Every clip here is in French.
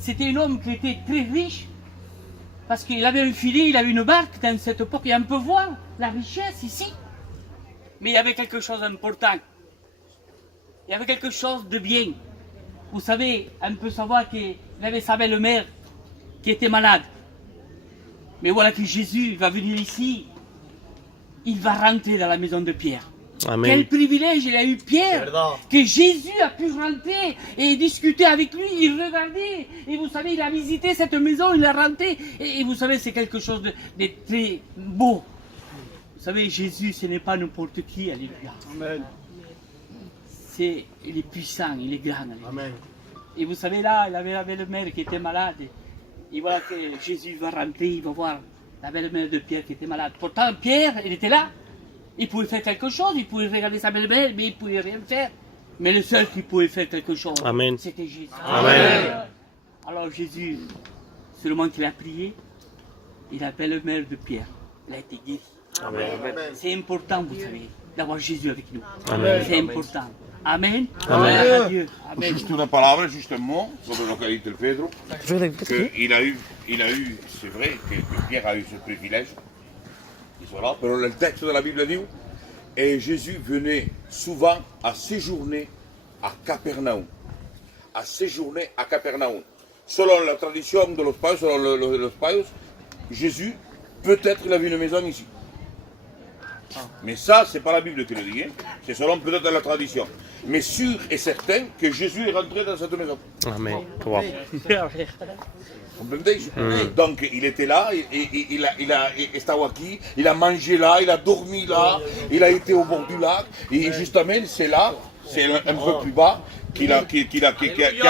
c'était un homme qui était très riche, parce qu'il avait un filet, il avait une barque dans cette époque, et on peut voir la richesse ici. Mais il y avait quelque chose d'important. Il y avait quelque chose de bien. Vous savez, on peut savoir qu'il avait sa belle-mère qui était malade. Mais voilà que Jésus va venir ici. Il va rentrer dans la maison de Pierre. Amen. Quel privilège il a eu Pierre, que Jésus a pu rentrer et discuter avec lui, il regardait, et vous savez, il a visité cette maison, il a rentré, et vous savez, c'est quelque chose de très beau. Vous savez, Jésus, ce n'est pas n'importe qui, alléluia. Amen. Il est puissant, il est grand, alléluia. Amen. Et vous savez, là, il avait la belle-mère qui était malade, et voilà que Jésus va rentrer, il va voir la belle-mère de Pierre qui était malade. Pourtant, Pierre, il était là. Il pouvait faire quelque chose, il pouvait regarder sa belle-mère, mais il ne pouvait rien faire. Mais le seul qui pouvait faire quelque chose, Amen. c'était Jésus. Amen. Alors Jésus, seulement qu'il a prié, et la belle-mère de Pierre, elle a été guérie. Amen. C'est important, vous savez, d'avoir Jésus avec nous. Amen. C'est important. Amen. Amen. Adieu. Amen. Juste una palabra, juste un mot sobre lo que ha dicho el Pedro. Il a eu, c'est vrai que Pierre a eu ce privilège. Voilà, mais le texte de la Bible dit, et Jésus venait souvent à séjourner à Capernaum. À séjourner à Capernaum. Selon la tradition de los payos, selon los payos, Jésus, peut-être il avait une maison ici. Mais ça, c'est pas la Bible qui le dit, hein. C'est selon peut-être la tradition. Mais sûr et certain que Jésus est rentré dans cette maison. Amen. Wow. Comprenez? Donc il était là, il estaba aquí, il a mangé là, il a dormi là, il a été au bord du lac, et justement c'est là, c'est un peu plus bas, qu'il a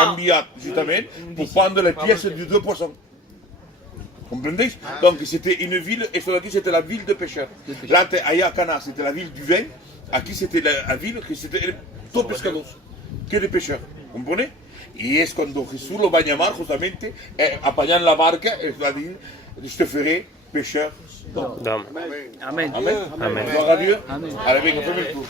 envié justement pour prendre les pièces du 2%. Comprenez? Donc c'était une ville, et cela dit c'était la ville de pêcheurs. Là, à Cana, c'était la ville du vin, aquí c'était la ville que c'était todo pescados, que de pêcheurs. Comprenez? Y es cuando Jesús lo va a llamar justamente, apañar la barca, es decir, je te ferai pêcheur. Dame. Amen. Amen. Amen. Gloire à Dieu. Allez, venga, fais le tour.